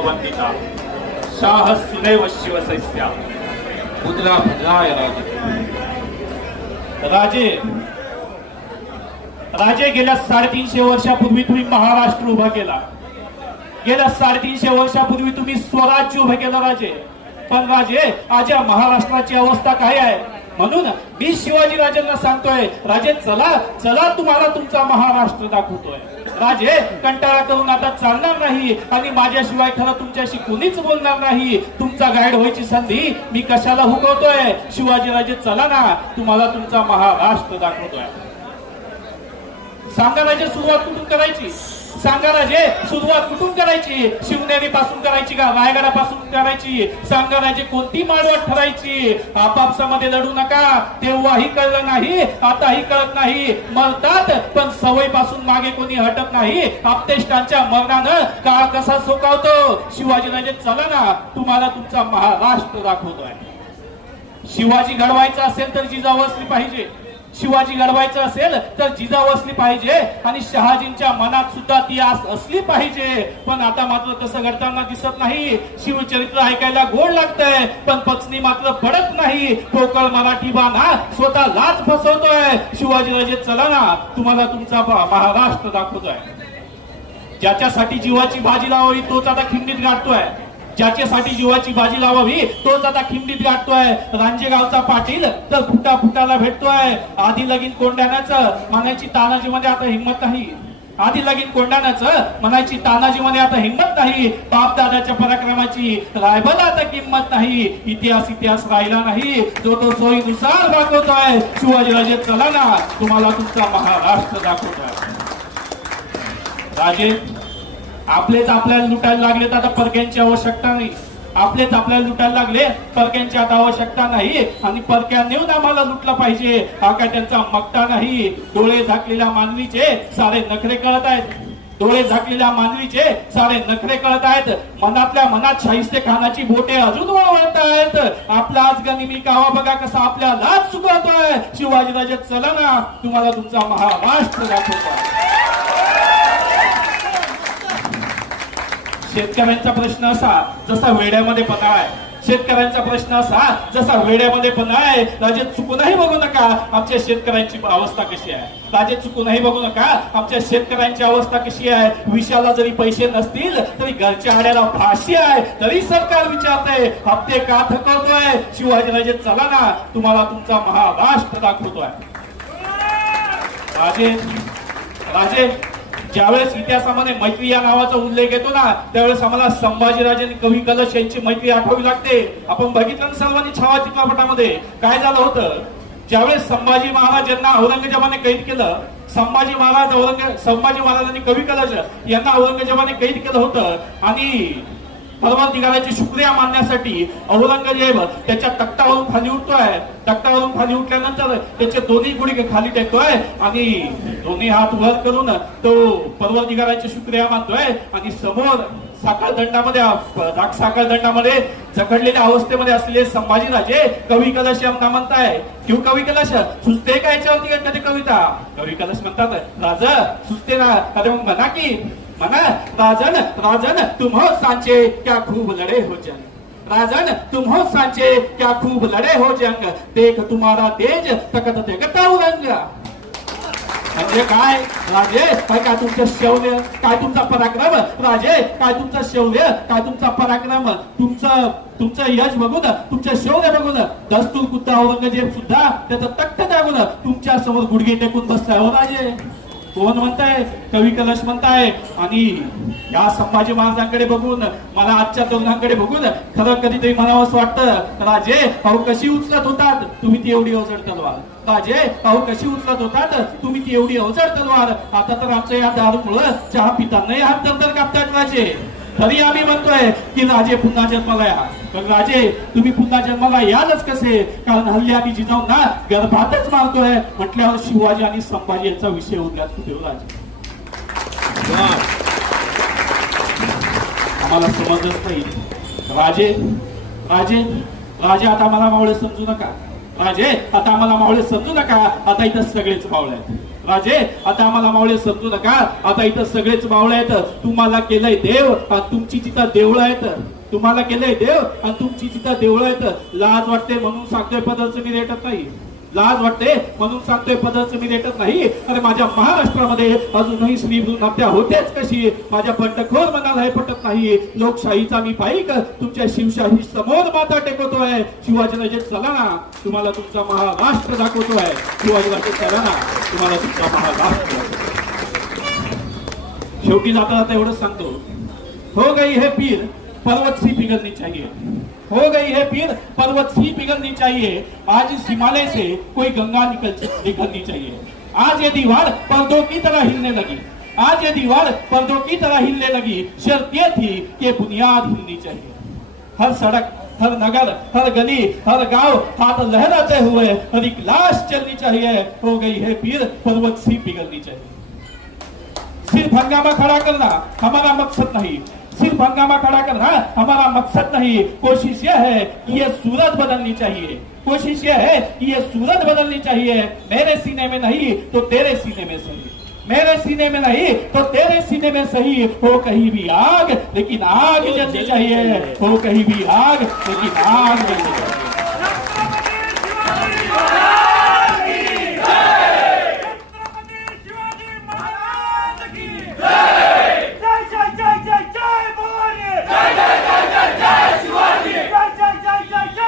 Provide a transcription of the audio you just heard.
वंदिता शाह सुदैव शिवसैस्या। पुत्रा भद्राय राजे। राजे राजे गेल्या साडेतीनशे वर्षापूर्वी तुम्ही महाराष्ट्र उभा केला. गेल्या साडेतीनशे वर्षापूर्वी तुम्ही स्वराज्य उभे केलं राजे. पण राजे आज या महाराष्ट्राची अवस्था काय आहे? म्हणून मी शिवाजी राजांना सांगतोय राजे चला चला तुम्हाला तुमचा महाराष्ट्र दाखवतोय. राजे कंटाळा करून आता चालणार नाही. आणि माझ्याशिवाय खरं तुमच्याशी कुणीच बोलणार नाही. तुमचा गाईड व्हायची संधी मी कशाला हुकवतोय? शिवाजीराजे चला ना. तुम्हाला तुमचा महाराष्ट्र दाखवतोय. सांगा राजे सुरुवात कुठून करायची? सांगा राजे सुरुवात कुठून करायची? शिवनेरी पासून करायची का रायगडापासून करायची? सांगा राजे कोणती माळवट ठरायची? आपापसामध्ये लढू नका. तेव्हाही कळलं नाही आताही कळत नाही. मरतात पण सवयपासून मागे कोणी हटत नाही. आपतेष्टांच्या मरणानं काळ कसा सोकावतो? शिवाजी राजे चला ना तुम्हाला तुमचा महाराष्ट्र दाखवतोय. शिवाजी घडवायचा असेल तर जिजाऊ असली पाहिजे. शिवाजी घडवायचं असेल तर जिजाऊ असली पाहिजे आणि शहाजींच्या मनात सुद्धा ती आस असली पाहिजे. पण आता मात्र तसं घडताना दिसत नाही. शिवचरित्र ऐकायला गोड लागतंय पण पत्नी मात्र पडत नाही. पोकळ मराठी बाना स्वतः लाच फसवतोय शिवाजी राजे चला ना तुम्हाला तुमचा महाराष्ट्र दाखवतोय. ज्याच्यासाठी जीवाची भाजी लावावी तोच आता खिंडीत गाठतोय. ज्याच्यासाठी जीवाची बाजी लावावी तोच आता खिंडीत गाठतोय. रांजेगावचा पाटील तर फुटा फुटाला भेटतोय. आधी लगीन कोंडाण्याचं म्हणायची तानाजी मध्ये आता हिंमत नाही. आधी लगीन कोंडाण्याचं म्हणायची तानाजी मध्ये आता हिंमत नाही. बाप दादाच्या पराक्रमाची रायबला आता किंमत नाही. इतिहास इतिहास राहिला नाही. जो तो सोयीनुसार दाखवतोय शिवाजीराजे चला ना तुम्हाला तुमचा महाराष्ट्र दाखवतोय. राजे आपलेच आपल्याला लुटायला लागले तर आता परक्यांची आवश्यकता नाही. आपलेच आपल्याला लुटायला लागले परक्यांची आता आवश्यकता नाही. आणि परक्या नेऊन आम्हाला लुटलं पाहिजे. हा काय त्यांचा मक्ता नाही. डोळे झाकलेल्या मानवीचे सारे नखरे कळत आहेत. डोळे झाकलेल्या मानवीचे सारे नखरे कळत आहेत. मनातल्या मनात शाहिस्ते खानाची बोटे अजून वळवत आहेत. आपला आज गनिमी कावा बघा कसा आपल्या लाच चुकवतोय. शिवाजीराजे चला ना तुम्हाला तुमचा महाराष्ट्र दाखवतो. शेतकऱ्यांचा प्रश्न असा जसा वेड्यामध्ये पन्हाळा आहे. शेतकऱ्यांचा प्रश्न असा जसा वेड्यामध्ये पन्हाळा आहे. राजे चुकूनही बघू नका आमच्या शेतकऱ्यांची अवस्था कशी आहे. राजे चुकूनही बघू नका आमच्या शेतकऱ्यांची अवस्था कशी आहे. विषयाला जरी पैसे नसतील तरी घरच्या आड्याला फाशी आहे. तरी सरकार विचारतंय हप्ते का थकवतोय? शिवाजीराजे चला ना तुम्हाला तुमचा महाराष्ट्र दाखवतोय. राजे राजे ज्यावेळेस इतिहासामध्ये मैत्री या नावाचा उल्लेख येतो ना त्यावेळेस आम्हाला संभाजीराजे आणि कवी कलश यांची मैत्री आठवावी लागते. आपण बघितलं ना सर्वांनी छावा चित्रपटामध्ये. काय झालं होतं? ज्यावेळेस संभाजी महाराज यांना औरंगजेबाने कैद केलं संभाजी महाराज औरंग संभाजी महाराजांनी कवी कलश यांना औरंगजेबाने कैद केलं होतं. आणि परवानदिगाराची शुक्रिया मानण्यासाठी औरंगजेब त्याच्या तक्तावरून खाली उठतोय. तक्तावरून खाली उठल्यानंतर त्याचे दोन्ही गुडघे खाली टेकतोय आणि दोन्ही हात वर करून तो परवानदिगाराची शुक्रिया मानतोय. आणि समोर साखळ दंडामध्ये साखळ दंडामध्ये जखडलेल्या अवस्थेमध्ये असलेले संभाजीराजे कवी कलश यांना म्हणताय. किंवा कवी कलश? सुचते का याच्यावरती कधी कविता? कवी कलश म्हणतात राज सुचते ना कधी मग म्हणा की म्हणा राजन राजन तुम हो सांचे क्या खूब लढे हो जंग. राजन तुम हो सांचे क्या खूब लड़े हो जंग. देख तुम्हारा तेज तकत जगता उरंग. म्हणजे काय? राजे काय काय तुमचं शौर्य? काय तुमचा पराक्रम? राजे काय तुमचं शौर्य? काय तुमचा पराक्रम? तुमचं तुमचं यश बघून तुमचं शौर्य बघून दस्तूर कुत्ता औरंगजेब सुद्धा त्याचं तख्त दागून तुमच्यासमोर गुडघे टेकून बसला. हो राजे. कोण म्हणताय? कवी कलश म्हणताय. आणि या संभाजी महाराजांकडे बघून मला आजच्या तरुणांकडे बघून खरं कधीतरी म्हणावंच वाटतं. राजे भाऊ कशी उचलत होतात? तुम्ही ती एवढी अवजड तलवार. राजे भाऊ कशी उचलत होतात? तुम्ही ती एवढी अवजड तलवार. आता तर आमच्या या दारूमुळं चहा पितांनाही हात तर कापतात राजे. तरी आम्ही म्हणतोय की राजे पुन्हा जन्माला या पण राजे तुम्ही पुन्हा जन्माला यालच कसे? कारण हल्ली आम्ही जिजाऊंना गर्भातच मारतोय. म्हटल्यावर शिवाजी आणि संभाजी यांचा विषय उद्यात कुठे हो राजे? आम्हाला समजत नाही. राजे राजे राजे आता मला मावळे समजू नका. राजे आता आम्हाला मावळे समजू नका. आता इथं सगळेच मावळे आहेत. राजे आता आम्हाला मावळे समजू नका. आता इथं सगळेच मावळे आहेत. तुम्हाला केलंय देव आणि तुमची जिथं देवळं आहेत तुम्हाला केलंय देव आणि तुमची जिथं देवळं आहेत. लाज वाटते म्हणून सांगतोय पदार्थ मी रेटत नाही. लाज वाटते. म्हणून सांगतोय पदच मी देतच नाही. अरे माझ्या महाराष्ट्रामध्ये अजूनही स्त्री भ्रूण हत्या होतेच कशी? माझ्या बंडखोर मनाला हे पटत नाही. लोकशाहीचा मी पाईक. तुमच्या शिवशाही समोर माता टेकवतोय. शिवाजीराजे चला ना. तुम्हाला तुमचा महाराष्ट्र दाखवतोय. शिवाजीराजे चला ना. तुम्हाला तुमचा महाराष्ट्र शेवटी जाता जाता एवढंच सांगतो. हो गाई हे पीर. पर्वत सी पिघलनी चाहिए। हो गई है पीर पर्वत सी पिघलनी चाहिए। आज इस हिमालय से कोई गंगा निकल निकलनी चाहिए। आज ये दीवार पर्दों की तरह हिलने लगी। आज ये दीवार पर्दों की तरह हिलने लगी। शर्त यह थी कि बुनियाद हिलनी चाहिए। हर सड़क हर नगर हर गली हर गांव हाथ लहराते हुए हर एक लाश चलनी चाहिए। हो गई है पीर पर्वत सी पिघलनी चाहिए। सिर्फ हंगामा खड़ा करना हमारा मकसद नहीं। सिर्फ़ हंगामा खड़ा करना हमारा मकसद नहीं कोशिश यह है कि यह सूरत बदलनी चाहिए। कोशिश यह है कि यह सूरत बदलनी चाहिए। मेरे सीने में नहीं तो तेरे सीने में सही। मेरे सीने में नहीं तो तेरे सीने में सही। हो कहीं भी आग लेकिन आग जलनी चाहिए। हो। कहीं भी आग लेकिन आग जलनी चाहिए।